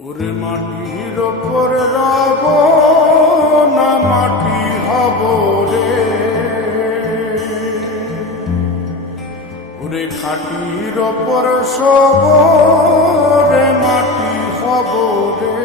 ওরে মাটির ওপর রব না মাটি হব রে, ওরে খাটির ওপর সব রে মাটি হব রে।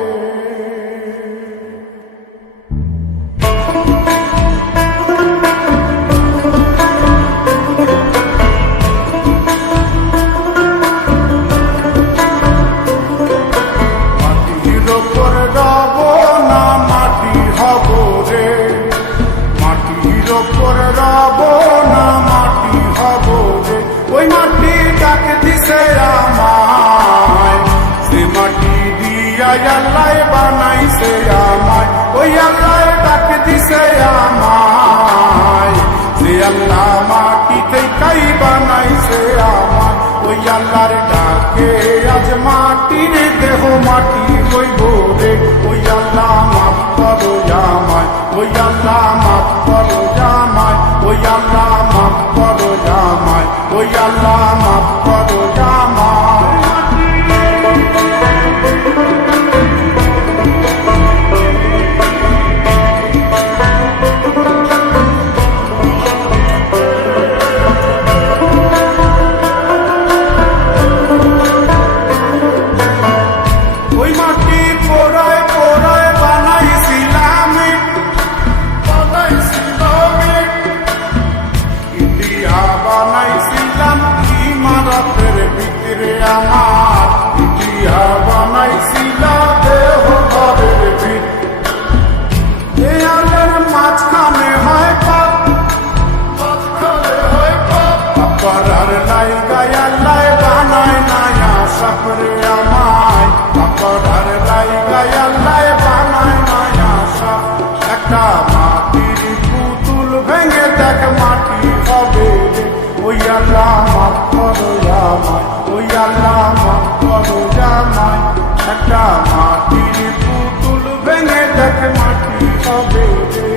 ওই মাটি ডাক দিছে আমায়, সে মাটি দিয়া আল্লাহ বানাইছে আমায়। ওই আল্লাহ ডাক দিছে আমায়, সে আল্লাহ মাটি থেকেই বানাইছে আমায়। ওই আল্লাহর ডাকে আজ মাটির দেহ মাটি হইব রে। ওই আল্লাহ মাফ করো আমায়, ওই আল্লাহ মাফ করো আমায়, ওই আল্লাহ মাফ করো আমায়, ওই আল্লাহ মাফ করো আমায়। ওই মাটি পোড়ায় পোড়ায় বানাইছিলাম ইন্ডিয়া, বানাইছিলাম ইমারতের ভিতরে আমার, ইন্ডিয়া বানাইছিলাম দেহ ঘরের ভিতরে। দেয়ালের মাঝখানে হয় পাপ, মাঝখানে হয় পাপ, পাপার লাইগায় আল্লাহ বানায় নায়া সাপরে আমায়, পাপার লাইগায় আল্লাহ বানায় নায়া সাপ। একটা মাটির পুতুল ভেঙে দেখ মাটি হবে রে। ওই আল্লাহ মাফ করো আমায়, ওই আল্লাহ মাফ করো আমায়। একটা মাটির পুতুল ভেঙে দেখ মাটি হবে রে।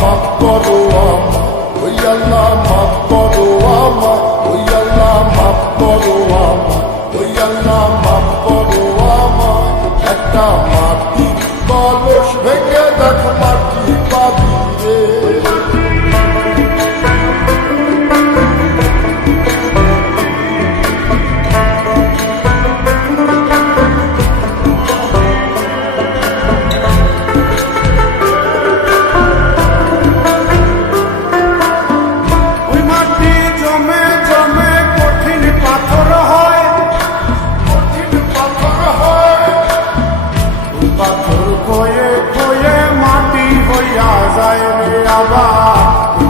মাফ করো আমায়, ওই আল্লাহ মাফ করো আমায়, ওই আল্লাহ মাফ করো আমায়, ওই আল্লাহ মাফ করো আমায়। একটা মাটি কলস ভেঙে দেখ মাটি পাবি রে। পাথর কয়ে কয়ে মাটি হইয়া যায় রে আবার,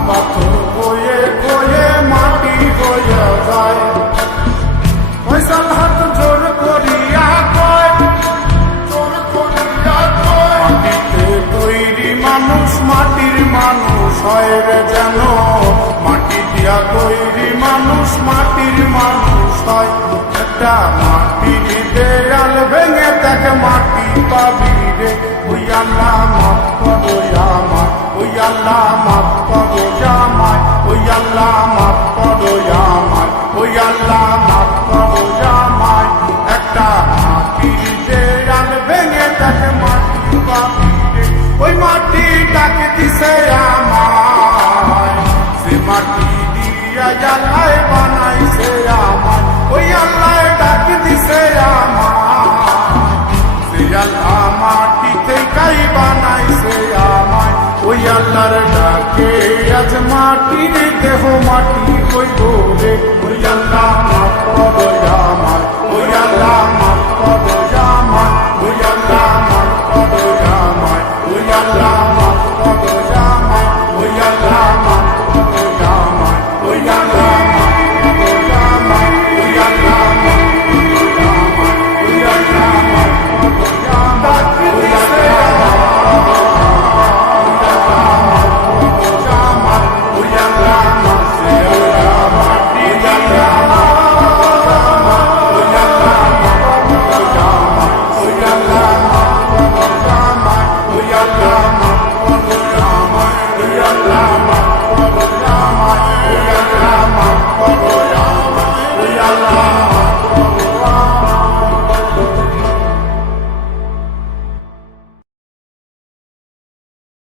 পাথর কয়ে কয়ে মাটি হইয়া যায়। ফয়সাল হাত জোর করিয়া কয়, জোর করিয়া কয়, মাটিতে তৈরি মানুষ মাটির মানুষ হয় রে যেন। মাটি দিয়া তৈরি মানুষ মাটির মানুষ হয়। একটা মাটির দেয়াল ভেঙে দেখ মাটি পাবি রে। ওই আল্লাহ মাফ করো আমায়, ওই আল্লাহ মাফ করো আমায়, ওই আল্লাহ মাফ করো আমায়, ওই আল্লাহ মাফ করো আমায়। একটা মাটির দেয়াল ভেঙে দেখ মাটি পাবি রে। ওই মাটি ডাক দিছে আমায়, সে মাটি দিয়া আল্লাহ বানাইছে আমায়। ওই আল্লাহ ডাক দিছে আমায়, সে আল্লাহ মাটি থেকেই বানাইছে আমায়। ওই আল্লাহর ডাকে মাটির দেহ মাটি হইব রে ওই আল্লাহ